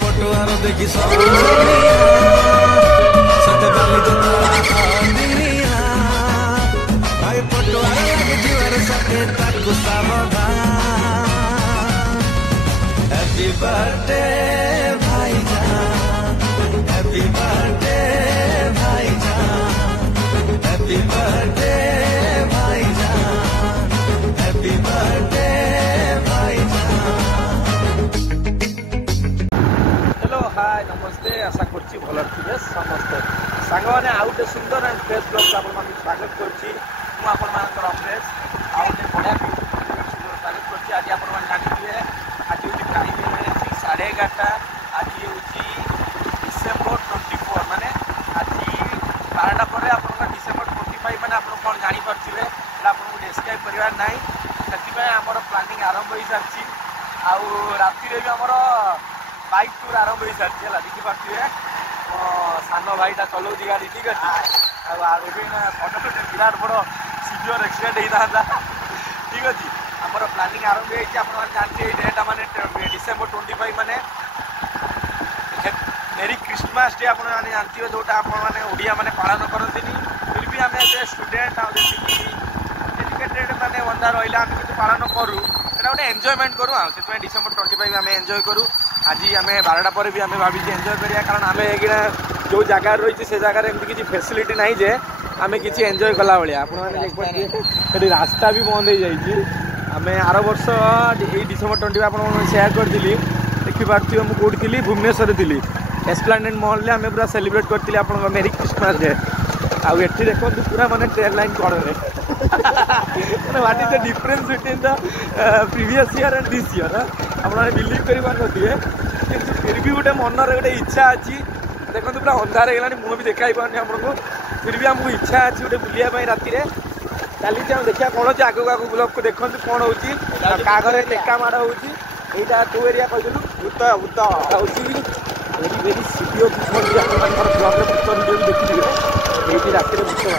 पटुआर देखी सब सते बाली दुनिया भाई पटुआर लगे जीवर सते ताकू सावधान। हैप्पी बर्थडे भाईजान, हैप्पी बर्थडे भाईजान, हैप्पी बर्थडे भाईजान, हैप्पी बर्थडे भाईजान। हेलो हाय नमस्ते, आशा करछि भल थिबे समस्त सांग माने आउटे सुंदर एंड फ्रेश ब्लॉग आपन माने स्वागत करछि। मु आपन मानकर फ्रेश आउटे बढ़िया स्वागत करछि। आज आपन माने जानिथिबे आज होछि टाइम है 11:30। आज होछि डिसेंबर 24 माने आज 12टा पर आपन डिसेंबर 25 माने आपन कोन जानि परथिबे आपन को डिस्क्राइब करबार नाही। सेति हमर प्लानिंग आरंभ होई सारछि। आउ राति रे भी हमर बाइक टूर आरंभ हो सारी है देखी पारे सान भाईटा चलाऊँ गाड़ी ठीक अच्छे विराट बड़ सीवियर एक्सीडेंट होता ठीक अच्छे आम प्लानिंग आरंभ हो जानते डेटा माने डिसेंबर 25 माने मेरी क्रिसमस डे आप जानते जोटा आपने ओडिया माने पालन करते फिर भी आम एज ए स्टूडेंट एजुकेटेड माने बंदा रहा आम कि पालन करूँ गोटे एंजयमेंट करूँ से डिसेंबर 25 आम एंजय करूँ। आज आम 12टा पर भी आम भावी एंजय करिया कारण आम एगिना जो जगार रही से जगार एमती किसी फैसिलिटी ना जे आम किसी एंजय कला भाया आपड़ी रास्ता भी बंद हो जाए। आम आर वर्ष ये डिसेंबर 25 आप सेयार करी देखिपे मुझे कौटी थी भुवनेश्वर थी एस्प्लानेड मॉल में आम पूरा सेलिब्रेट करी आप मेरी क्रिसमस डे आउ एठी देखो पूरा माने ट्रेन लाइन कड़े what is the difference between the previous year and this year आप बिलीव कर फिर भी गोटे मनर गोटे इच्छा अच्छी देखो पूरा अंधार हो गला मुँह भी देखा पानी आपको फिर भी आमको इच्छा अच्छी गोटे बुलाया राति चली देखा कौन अच्छे आगू आगू ब्लॉग को देखो कौन हो घर टेका माड़ होटा तू एरिया कहलु भूत भूत वेरी वेरी सीरियस ब्लॉग देखिए ये राति भूत है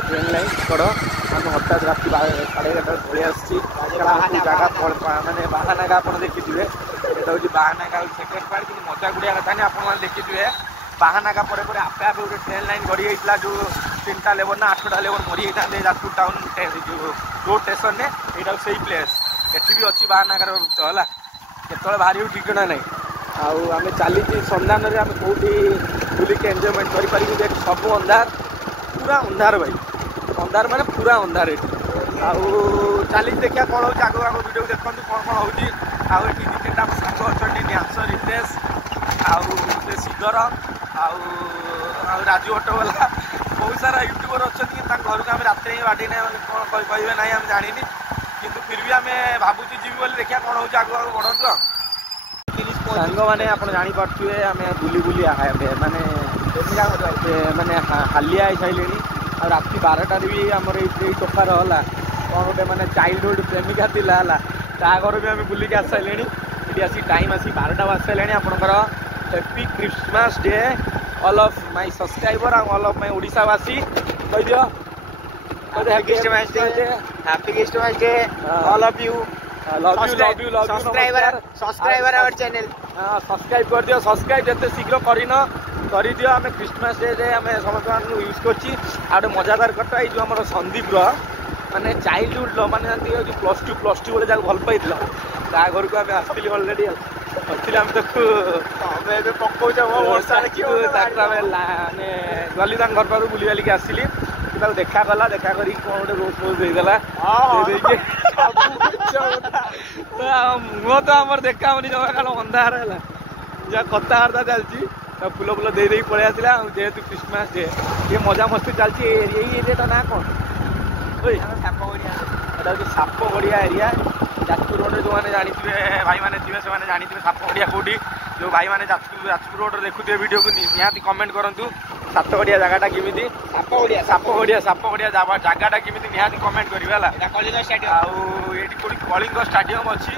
ट्रेन लाइन कड़ आम हठात रात 11:30 पलि जगह मानने बाहानागा आप देखिए यहाँ हूँ बाहानागा सेकेंड पार्ट कि मजा गुड़िया कथा नहीं आप देखिए बाहानागा पर आपे आपे गोटे ट्रेन लाइन गड़ी होता जो 3टा लेबर ना 8टा लेबर मरी होता जाजपुर टाउन जो रोड स्टेशन में यहाँ से प्लेस एटी भी अच्छी बाहानागार वृत्त है केतवे बाहर ठिकना ना आम चली सन्धान में आम कौटी बुलिक एंजयमेंट करें देख सब अंधार पूरा अंधार भाई अंधार माने पूरा अंधार ये चली देखिए कौन हो आग आग वीडियो देखते कौन कौन होती आउ ये 2-3टा सांग अच्छा न्यास रितेश आउ सिद्धर आउ राजू ऑटोवाला बहुत सारा यूट्यूबर अच्छा घर को आम रात ही बाटे कौन कहे ना आम जानी किंतु फिर भी आम भावुँ जी बोली देखिए कौन हो आग आग बढ़ू सांग मैंने आप जापारे आम बुली बुली माने माने हालिया आई सारे आ राति 12टार भी आमर ये टोकार है कौन गोटे मैंने चाइल्डहुड प्रेमिका थिला घर भी आम बुलिक आस सारे ये आसी टाइम आसी 12टा आस सारे आपंकर happy Christmas day all of my subscriber and all of my ओडिशावासी कह दियो happy Christmas day all of you subscriber our channel subscribe कर दियो सब्सक्राइब जिते शीघ्र कर दियो आम क्रिसमस डे आम समस्त यूज कर मजादार कथा ये जो आम संदीप माने चाइल्डहुड माने जानते जो +2 बोले जहाँ भल पाई घर को आम आसली अलरेडी आम देखू गली घर पास बुली बालिक आसली देखा कला देखा करी कौन गोटे रोज रोज देदेला मुह तो आम देखा होनी जमा कल अंधार है जहाँ कथबार्ता चलती फुल फुल दे पलि आसला जेहेतु क्रिसमस डे ये मजा मस्ती चलती एरिया ना कौन साप गड़िया एरिया जाजपुर रोड जो मैंने जानी भाई मैंने थे से जानी साप गड़िया कौटी जो भाई मैंने जाजपुर रोड देखुए वीडियो को निहाती कमेंट करूँ साप गड़िया जगह केमी साप गड़िया जगह केमी निहाती कमेंट करेंगे Kalinga stadium out Kalinga stadium अच्छी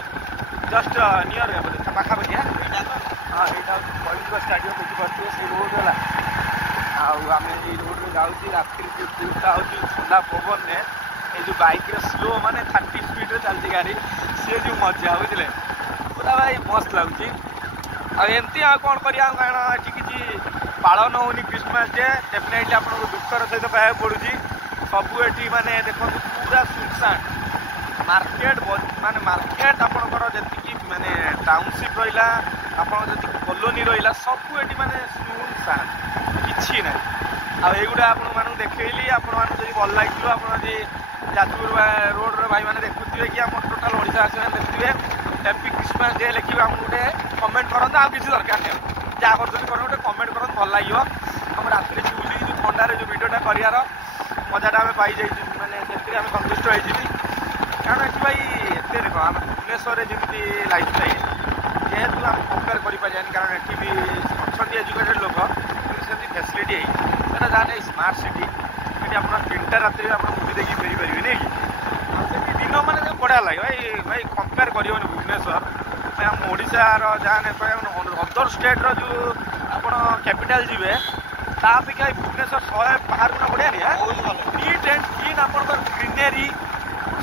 जस्ट नियर पाखापाखि हाँ यहाँ कलिंग स्टाडियम देखिपे से रोड है आम ये रोड में जाऊँ रात्रि ठंडा पवन में ये जो बाइक स्लो माने 30 स्पीड चलती गाड़ी सी जो मजा बुझे पूरा भाई भाई मस्त लगुच आमती कौन करा कारण ये किसी पालन होनी क्रिसमस डे डेफिनेटली आपको दुखर सहित पाया पड़ुची सबू ये माने देखो पूरा सुनसान मार्केट माने मार्केट आपंकर जी माने टाउनशिप रहा आप कॉलोनी रहा सबू ये माने सुनसान किसी ना आईगुड़ा आपको देखली आप भल लगे आप जाजपुर रोड भाई मैंने देखुए कि आम टोटाल ओडिशा आस देखुए हैप्पी क्रिसमस डे लिखे आम गोटे कमेंट करते आ किसी दरकार नहीं जहाँ कर गोटे कमेंट करते भल लगे आम रात बुझी जो थंडार जो भिडियोटा करार मजाटा आम पाई जाइए मैंने से सन्तुष्ट होती कारण ये भाई एत देख आम भुवनेश्वर जमी लाइफ स्टाइल जेहेतु आम कंपेयर कर कारण ये भी अच्छा एजुकेटेड लोक से फैसिलिटी है जहाँ स्मार्ट सिटी ये आप 3टा राति आप मुवी देखिए फेरी पारे नहीं कि दिन मैंने बढ़िया लगे भाई भाई कंपेयर कर भुवनेश्वर आम ओडार जहाँ अदर स्टेट जो आप कैपिटाल जी तापेक्षा भुवनेश्वर 100 बाहर बढ़िया नहीं नीट एंड क्लीन आप ग्रीनरी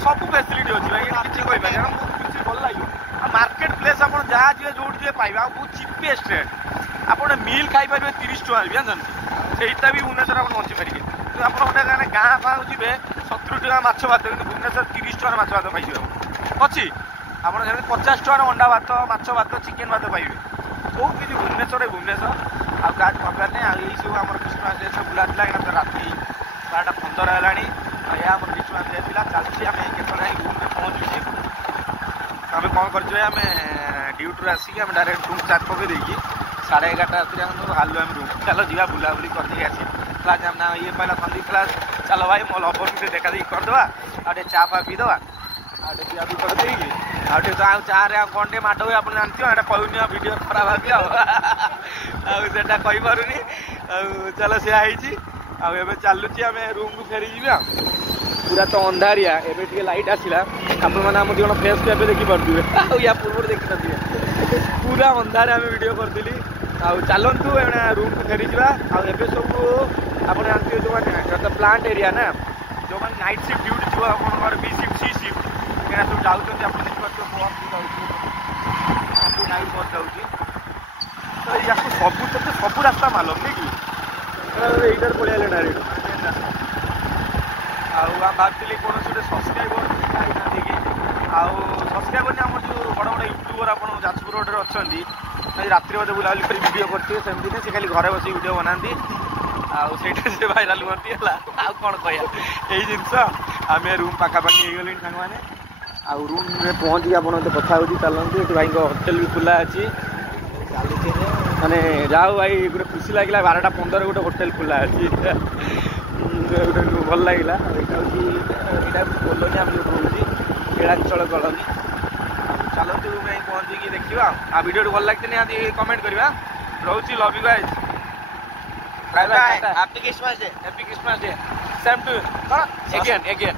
सब फैसिलिटी अच्छी भाई किसी कह किसी भल लगे मार्केट प्लेस आप जहाँ जी जो जी पाइबा बहुत चिपेस्ट रेट आप मिल खाई 30 टଙ୍କା भी जानते ସେଇଟା भी भुवनेश्वर आप बची पारे तो आप गोटे गाँ फाँ जी 70 ଟଙ୍କା ମାଛ ଭାତ କିନ୍ତୁ ଭୁବନେଶ୍ୱର 30 ଟଙ୍କାର ମାଛ ଭାତ ପାଇଯିବେ ଅଛି ଆପଣ ଯେମିତି 50 ଟଙ୍କାର ଅଣ୍ଡା ଭାତ ମାଛ ଭାତ ଚିକେନ ଭାତ ପାଇବେ ବହୁତ କିଛି ଭୁବନେଶ୍ୱର ଆଉ ଗାଁ ଦରକାର ନାହିଁ ଆଉ ଏଇସବୁ ଆମର କ୍ରିସମାସ ଡେ ସବୁ ବୁଲାଥିଲା ଏଇନା ତ ରାତି 12:15 ହେଲାଣି ଆଉ ଏହା ଆମର କ୍ରିସମାସ ଡେ ଥିଲା ଚାଲିଛି ଆମେ କେତେବେଳେ ଯାଇ ରୁମ୍ରେ ପହଞ୍ଚୁଛି ଆମେ କ'ଣ କରିଛୁ ଆମେ ଡ୍ୟୁଟିରୁ ଆସିକି ଆମେ ଡାଇରେକ୍ଟ ରୁମ୍ ଚାର୍ଜ ପକେଇ ଦେଇକି 11:30 ରାତିରେ ଆମେ ବାହାରିଲୁ ଆମେ ରୁମ୍ ଚାଲ ଯିବା ବୁଲାବୁଲି କରିଦେଇକି ଆସିବା क्लास ना ये पहला संदीप क्लास चलो भाई मोल ऑफर से देखा देखी करदे आटे चा फा पीदे आटे पिया भी कर देगी आटे तो चा रे कंटे माड हुए आप जानते हो कहूनी वीडियो खराब भाभी आटा कही पारुनी चलो सी आई आबे चलुची आम रूम को फेरी जा पूरा तो अंधारिया एवं लाइट आसला आप दिवन फेस को देखी पारे या पूर्व देखी नथिबे पूरा अंधार आम वीडियो करदेली चलतु रूम को फेरी जा सब आप जानते जो मैंने प्लांट एरिया ना जो मैंने नाइट शिफ्ट ड्यूटी जो आप बी शिफ्ट सी शिफ्ट यहाँ सब जाऊँच आप देखिए नाइट बस जाऊँगी तो या सब रास्ता मालूम नहीं कि यहीटार पड़े डायरेक्ट आम भावी कौन गोटे सब्सक्राइबर कि सब्सक्राइबर आम जो बड़ बड़ यूट्यूबर आप जाजपुर रोड में अच्छा रात्रि मत बुलाबुली कर वीडियो करते सेमती नहीं से खाली घरे बस वीडियो बनाती आईटा से भाइराल हमें कौन कह यही जिनस आम रूम पाखापाखि हो गली सांग मैंने आउ रूम में पहुँची आप कथा हो चलती ये भाई होटेल भी खुला अच्छी माने जाओ भाई गोटे खुशी लगे 12:15 गोटे होटेल खुला अच्छी भल लगे यहाँ कॉलोनी आम जो रोचे केड़ांचल कॉलोनी चलते रूम में पहुँची देखा आ वीडियो भल लगे निहाती कमेंट करवा रोची love you guys bye bye happy Christmas day same to you again